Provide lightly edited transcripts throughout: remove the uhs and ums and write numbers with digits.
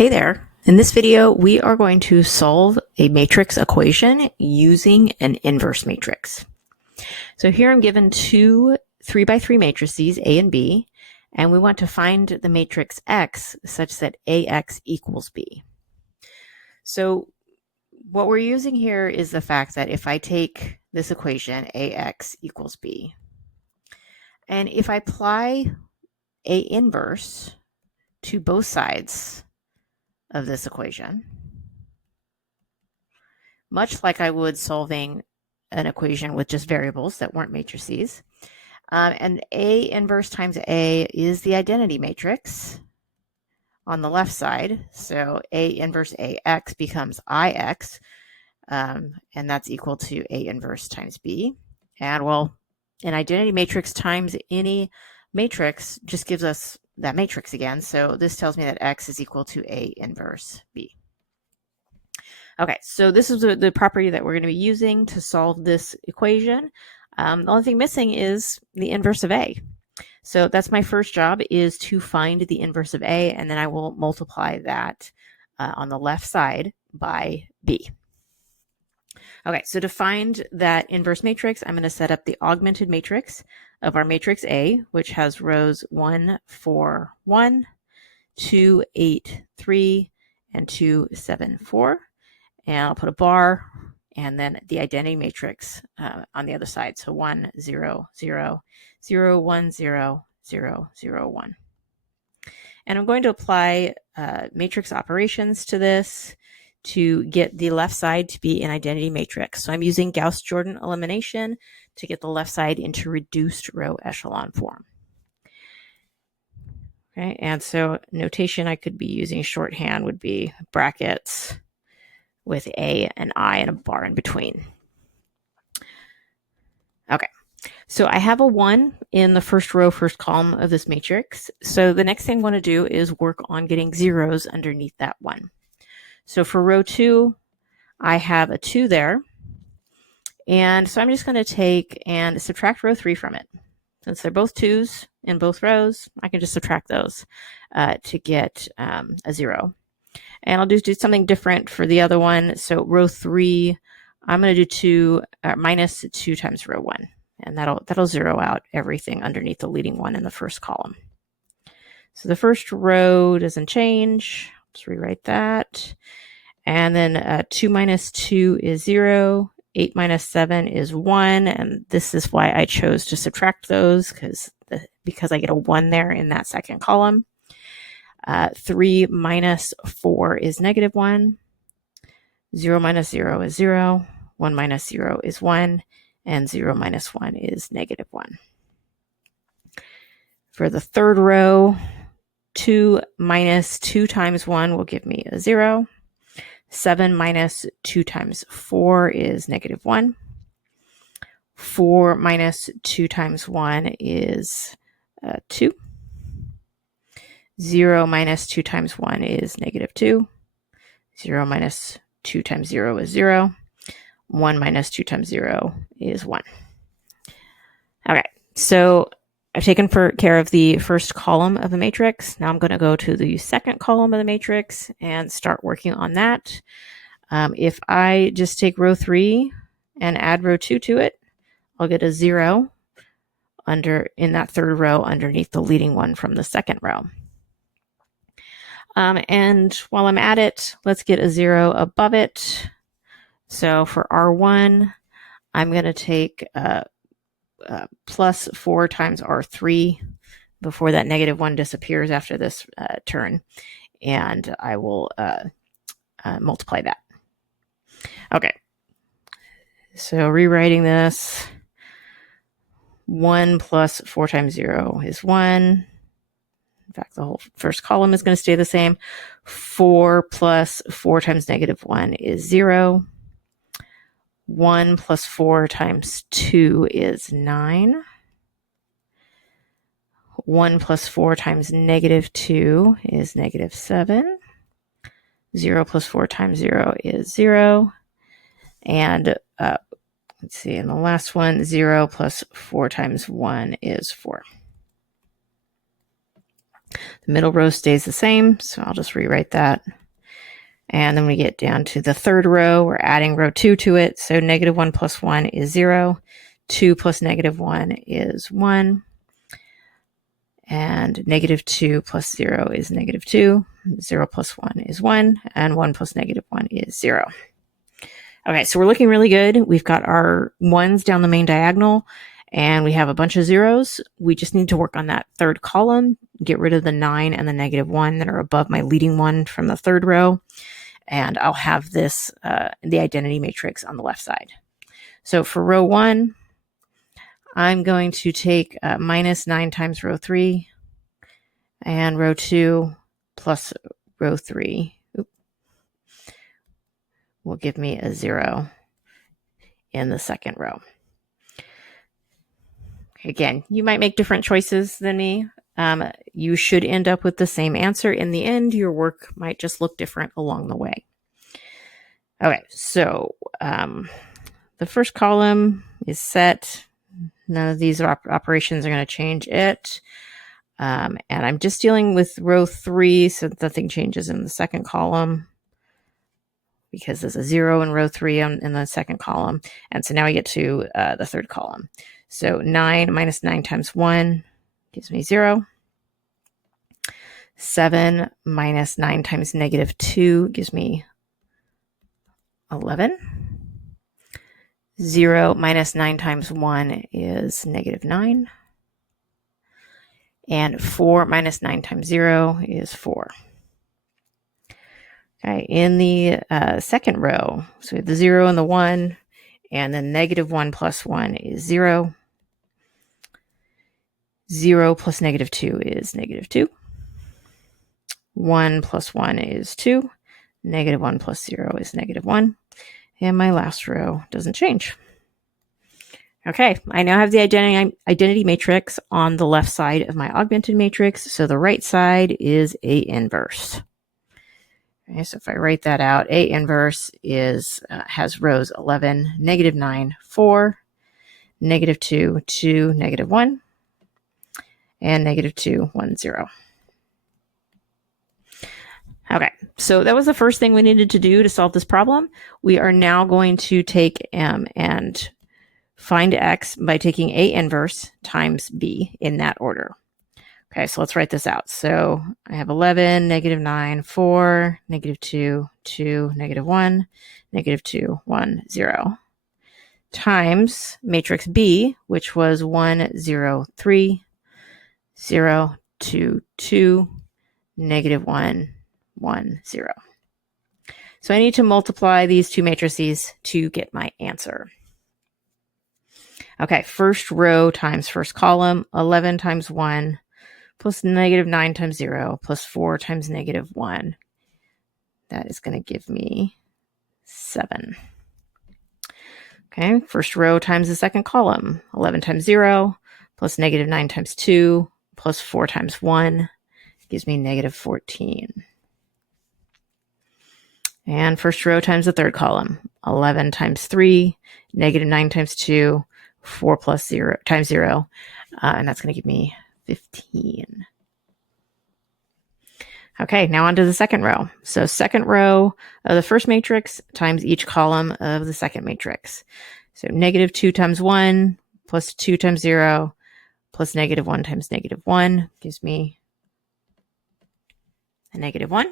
Hey there. In this video, we are going to solve a matrix equation using an inverse matrix. So here I'm given two 3x3 matrices, A and B, and we want to find the matrix X such that AX equals B. So what we're using here is the fact that if I take this equation, AX equals B, and if I apply A inverse to both sides of this equation, much like I would solving an equation with just variables that weren't matrices. And A inverse times A is the identity matrix on the left side. So A inverse AX becomes IX, and that's equal to A inverse times B. And well, an identity matrix times any matrix just gives us that matrix again. So this tells me that X is equal to A inverse B. Okay, so this is the property that we're going to be using to solve this equation. The only thing missing is the inverse of A. So that's my first job, is to find the inverse of A, and then I will multiply that on the left side by B. Okay, so to find that inverse matrix, I'm going to set up the augmented matrix of our matrix A, which has rows 1, 4, 1, 2, 8, 3, and 2, 7, 4. And I'll put a bar and then the identity matrix on the other side. So 1, 0, 0, 0, 1, 0, 0, 0, 1. And I'm going to apply matrix operations to this to get the left side to be an identity matrix. So I'm using Gauss-Jordan elimination to get the left side into reduced row echelon form. Okay, and so notation I could be using shorthand would be brackets with A and I and a bar in between. Okay, so I have a 1 in the first row, first column of this matrix. So the next thing I want to do is work on getting zeros underneath that 1. So for row 2, I have a 2 there. And so I'm just going to take and subtract row 3 from it. Since they're both 2s in both rows, I can just subtract those to get a 0. And I'll do something different for the other one. So row 3, I'm going to do minus 2 times row 1. And that'll zero out everything underneath the leading one in the first column. So the first row doesn't change. Just rewrite that. And then 2 minus 2 is 0. 8 minus 7 is 1. And this is why I chose to subtract those, because I get a 1 there in that second column. 3 minus 4 is negative 1. 0 minus 0 is 0. 1 minus 0 is 1. And 0 minus 1 is negative 1. For the third row, 2 minus 2 times 1 will give me a 0. 7 minus 2 times 4 is negative 1. 4 minus 2 times 1 is 2. 0 minus 2 times 1 is negative 2. 0 minus 2 times 0 is 0. 1 minus 2 times 0 is 1. Okay, so I've taken care of the first column of the matrix. Now I'm going to go to the second column of the matrix and start working on that. If I just take row 3 and add row 2 to it, I'll get a 0 in that third row underneath the leading one from the second row. And while I'm at it, let's get a 0 above it. So for R1, I'm going to take plus 4 times R3 before that negative 1 disappears after this turn. And I will multiply that. Okay. So rewriting this, 1 plus 4 times 0 is 1. In fact, the whole first column is going to stay the same. 4 plus 4 times negative 1 is 0. 1 plus 4 times 2 is 9. 1 plus 4 times negative 2 is negative 7. 0 plus 4 times 0 is 0. And let's see, in the last one, 0 plus 4 times 1 is 4. The middle row stays the same, so I'll just rewrite that. And then we get down to the third row, we're adding row 2 to it. So -1 plus 1 is 0. 2 plus -1 is 1. And -2 plus 0 is -2. 0 plus 1 is 1. And 1 plus -1 is 0. Okay, so we're looking really good. We've got our 1s down the main diagonal, and we have a bunch of 0s. We just need to work on that third column, get rid of the 9 and the -1 that are above my leading one from the third row. And I'll have this, the identity matrix on the left side. So for row 1, I'm going to take -9 times row 3 and row 2 plus row 3 will give me a 0 in the second row. Again, you might make different choices than me. You should end up with the same answer in the end. Your work might just look different along the way. Okay, so the first column is set. None of these operations are going to change it. And I'm just dealing with row 3, so nothing changes in the second column because there's a 0 in row 3 in the second column. And so now I get to the third column. So 9 minus 9 times 1 gives me 0. 7 minus 9 times -2 gives me 11. 0 minus 9 times 1 is -9. And 4 minus 9 times 0 is 4. Okay, in the second row, so we have the 0 and the 1, and then -1 plus 1 is 0. 0 plus -2 is -2. 1 plus 1 is 2. -1 plus 0 is -1. And my last row doesn't change. Okay, I now have the identity matrix on the left side of my augmented matrix. So the right side is A inverse. Okay, so if I write that out, A inverse has rows 11, -9, 4, -2, 2, -1, and -2, 1, 0. Okay, so that was the first thing we needed to do to solve this problem. We are now going to take and find x by taking A inverse times B in that order. Okay, so let's write this out. So I have 11, -9, 4, -2, 2, -1, -2, 1, 0, times matrix B, which was 1, 0, 3, 0, 2, 2, -1, 1, 0. So I need to multiply these two matrices to get my answer. Okay, first row times first column, 11 times 1 plus -9 times 0 plus 4 times -1. That is going to give me 7. Okay, first row times the second column, 11 times 0 plus -9 times 2 plus 4 times 1 gives me -14. And first row times the third column, 11 times 3, -9 times 2, 4 plus 0 times 0, and that's going to give me 15. Okay, now on to the second row. So second row of the first matrix times each column of the second matrix. So -2 times 1 plus 2 times 0 plus -1 times -1 gives me a -1.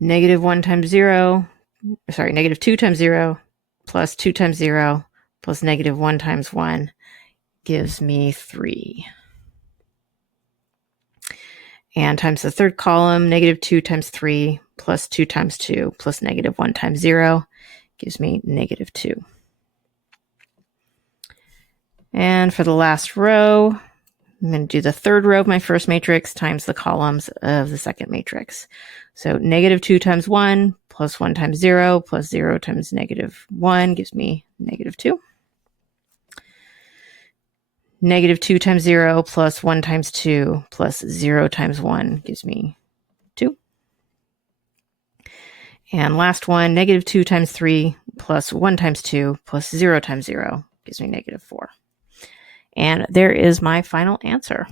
-1 times 0, sorry, -2 times 0 plus 2 times 0 plus -1 times 1 gives me 3. And times the third column, -2 times 3 plus 2 times 2 plus -1 times 0 gives me -2. And for the last row, I'm going to do the third row of my first matrix times the columns of the second matrix. So -2 times 1 plus 1 times 0 plus 0 times -1 gives me -2. -2 times 0 plus 1 times 2 plus 0 times 1 gives me 2. And last one, -2 times 3 plus 1 times 2 plus 0 times 0 gives me -4. And there is my final answer.